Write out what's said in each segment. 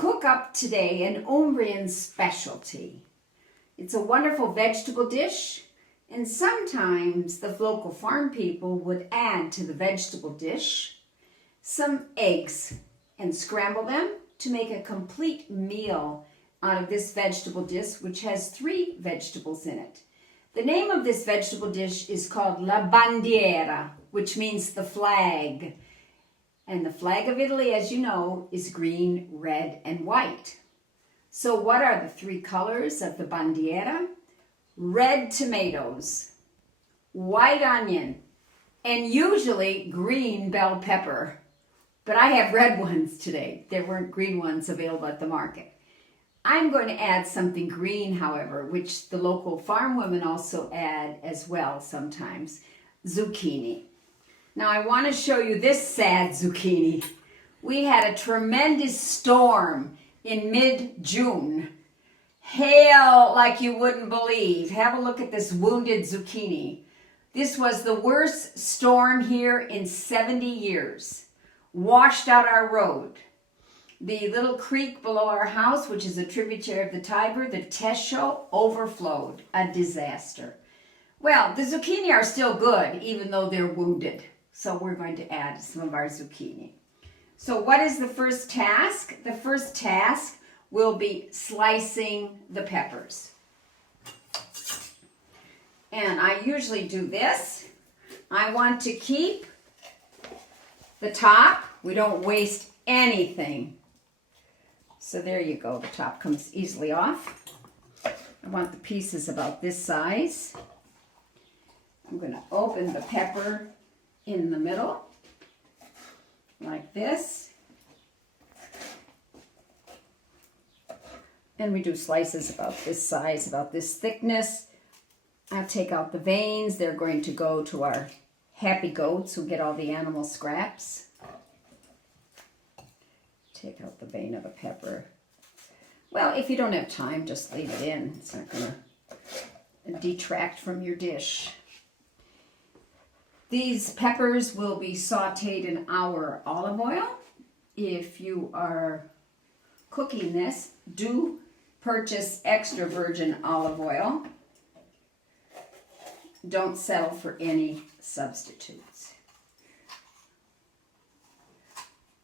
cook up today an Umbrian specialty. It's a wonderful vegetable dish, and sometimes the local farm people would add to the vegetable dish some eggs and scramble them to make a complete meal out of this vegetable dish, which has 3 vegetables in it. The name of this vegetable dish is called la Bandiera, which means the flag. And the flag of Italy, as you know, is green, red, and white. So what are the 3 colors of the Bandiera? Red tomatoes, white onion, and usually green bell pepper. But I have red ones today. There weren't green ones available at the market. I'm going to add something green, however, which the local farm women also add as well sometimes, zucchini. Now I want to show you this sad zucchini. We had a tremendous storm in mid-June. Hail like you wouldn't believe. Have a look at this wounded zucchini. This was the worst storm here in 70 years. Washed out our road. The little creek below our house, which is a tributary of the Tiber, the Tesho, overflowed. A disaster. Well, the zucchini are still good, even though they're wounded. So we're going to add some of our zucchini. So what is the first task? The first task will be slicing the peppers. And I usually do this. I want to keep the top. We don't waste anything. So there you go. The top comes easily off. I want the pieces about this size. I'm going to open the pepper in the middle, like this. And we do slices about this size, about this thickness. I'll take out the veins. They're going to go to our happy goats who get all the animal scraps. Take out the vein of a pepper. Well, if you don't have time, just leave it in. It's not going to detract from your dish. These peppers will be sauteed in our olive oil. If you are cooking this, do purchase extra virgin olive oil. Don't settle for any substitutes.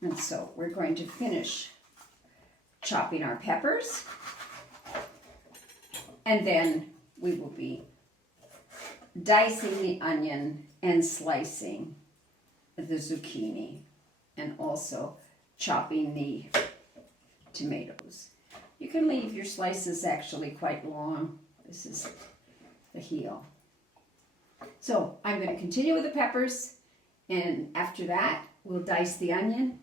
And so we're going to finish chopping our peppers, and then we will be dicing the onion and slicing the zucchini, and also chopping the tomatoes. You can leave your slices actually quite long. This is the heel. So I'm going to continue with the peppers, and after that we'll dice the onion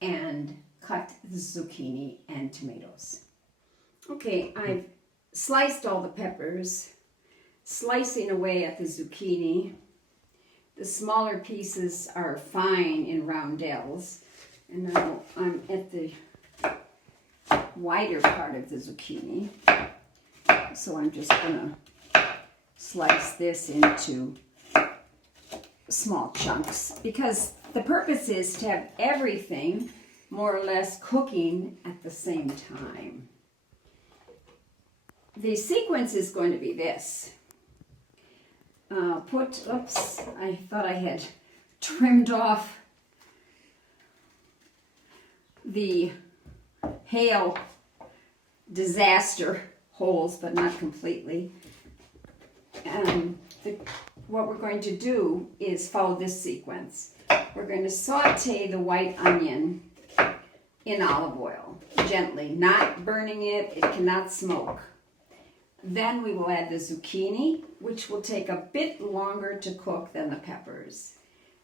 and cut the zucchini and tomatoes. Okay, I've sliced all the peppers, slicing away at the zucchini. The smaller pieces are fine in roundels, and now I'm at the wider part of the zucchini. So I'm just going to slice this into small chunks, because the purpose is to have everything more or less cooking at the same time. The sequence is going to be this. Oops, I thought I had trimmed off the hail disaster holes, but not completely. What we're going to do is follow this sequence. We're going to saute the white onion in olive oil, gently, not burning it. It cannot smoke. Then we will add the zucchini, which will take a bit longer to cook than the peppers.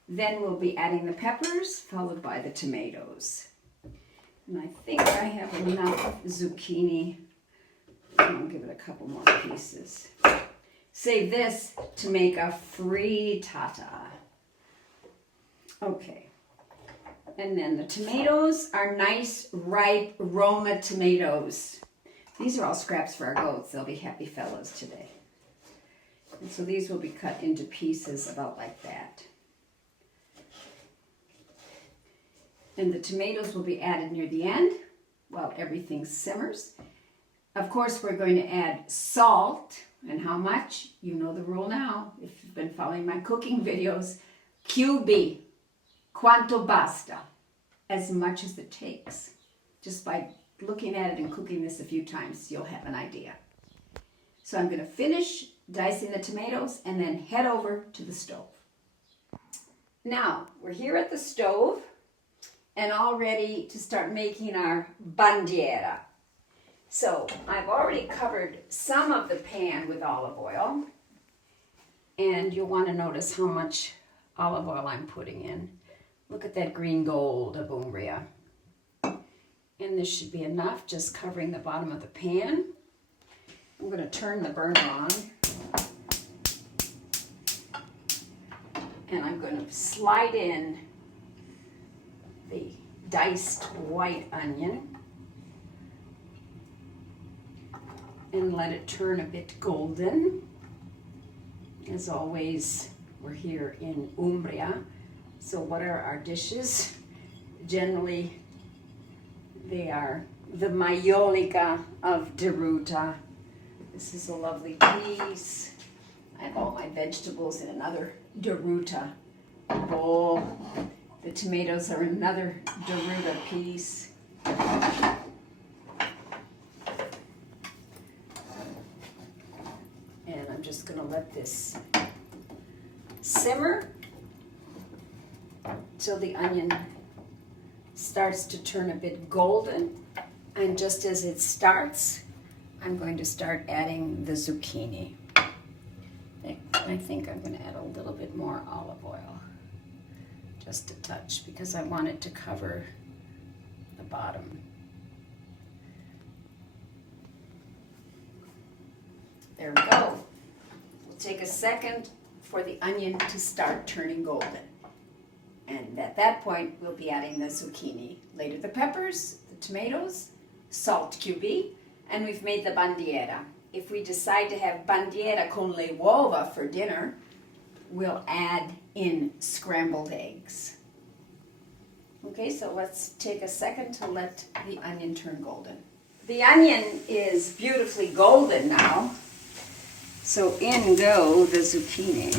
Then we'll be adding the peppers, followed by the tomatoes. And I think I have enough zucchini. I'll give it a couple more pieces. Save this to make a frittata. Okay. And then the tomatoes are nice, ripe Roma tomatoes. These are all scraps for our goats. They'll be happy fellows today. And so these will be cut into pieces about like that. And the tomatoes will be added near the end. while everything simmers. Of course, we're going to add salt. And how much? You know the rule now, if you've been following my cooking videos. QB, quanto basta, as much as it takes. Just by looking at it and cooking this a few times, you'll have an idea. So I'm going to finish dicing the tomatoes and then head over to the stove. Now, we're here at the stove and all ready to start making our bandiera. So I've already covered some of the pan with olive oil, and you'll want to notice how much olive oil I'm putting in. Look at that green gold of Umbria. And this should be enough, just covering the bottom of the pan. I'm going to turn the burner on, and I'm going to slide in the diced white onion and let it turn a bit golden. As always, we're here in Umbria. So what are our dishes? Generally, they are the maiolica of Deruta. This is a lovely piece. I have all my vegetables in another Deruta bowl. The tomatoes are another Deruta piece. And I'm just going to let this simmer till the onion starts to turn a bit golden. And just as it starts, I'm going to start adding the zucchini. I think I'm going to add a little bit more olive oil, just a touch, because I want it to cover the bottom. There we go. We'll take a second for the onion to start turning golden. And at that point, we'll be adding the zucchini. Later, the peppers, the tomatoes, salt QB, and we've made the bandiera. If we decide to have bandiera con le uova for dinner, we'll add in scrambled eggs. Okay, so let's take a second to let the onion turn golden. The onion is beautifully golden now, so in go the zucchini.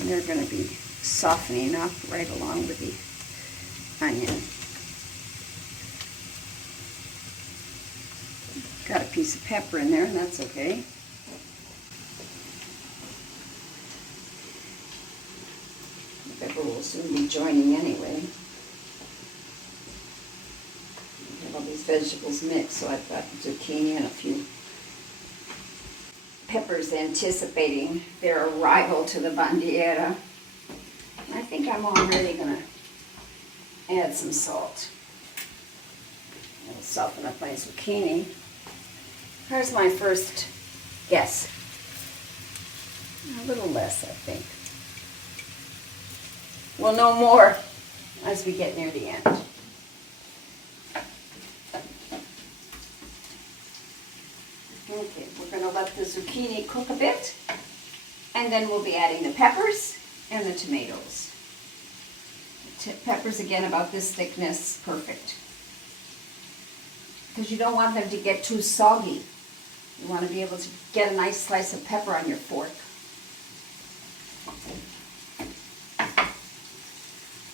And they're going to be softening up right along with the onion. Got a piece of pepper in there, and that's okay. The pepper will soon be joining anyway. I have all these vegetables mixed, so I've got zucchini and a few peppers anticipating their arrival to the bandiera. I think I'm already going to add some salt. It'll soften up my zucchini. Here's my first guess. A little less, I think. We'll know more as we get near the end. Okay, we're going to let the zucchini cook a bit, and then we'll be adding the peppers and the tomatoes. Peppers, again, about this thickness, perfect. Because you don't want them to get too soggy. You want to be able to get a nice slice of pepper on your fork.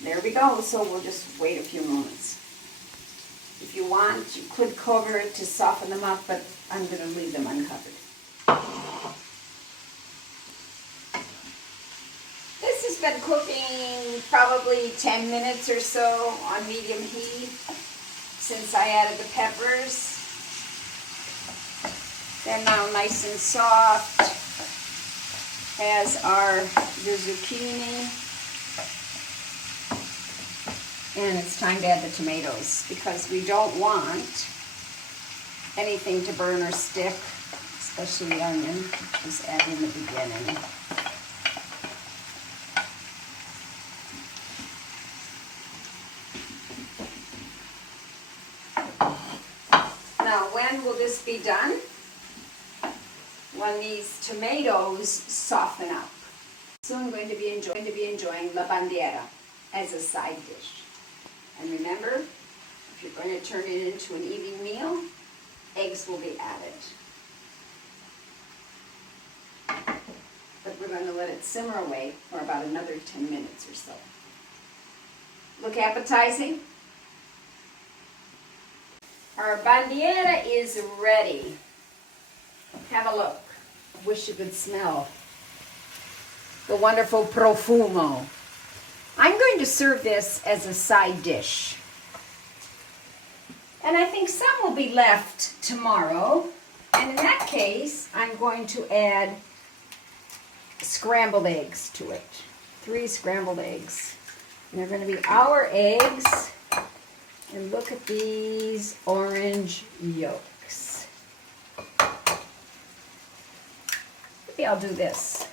There we go. So we'll just wait a few moments. If you want, you could cover it to soften them up, but I'm going to leave them uncovered. This has been cooking probably 10 minutes or so on medium heat since I added the peppers. They're now nice and soft, as are the zucchini. And it's time to add the tomatoes because we don't want anything to burn or stick, especially the onion. Just add in the beginning. Now, when will this be done? When these tomatoes soften up. So I'm going to be enjoying la bandiera as a side dish. And remember, if you're going to turn it into an evening meal, eggs will be added. But we're going to let it simmer away for about another 10 minutes or so. Look appetizing. Our bandiera is ready. Have a look. Wish you could smell the wonderful profumo. I'm going to serve this as a side dish. And I think some will be left tomorrow. And in that case, I'm going to add scrambled eggs to it. 3 scrambled eggs. And they're going to be our eggs. And look at these orange yolks. Maybe I'll do this.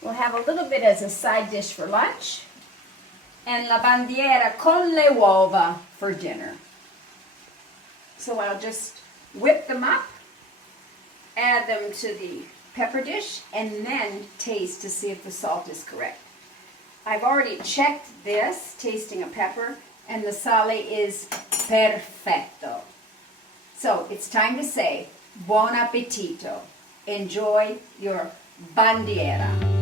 We'll have a little bit as a side dish for lunch. And la bandiera con le uova for dinner. So I'll just whip them up, add them to the pepper dish, and then taste to see if the salt is correct. I've already checked this, tasting a pepper, and the sale is perfetto. So it's time to say buon appetito. Enjoy your bandiera.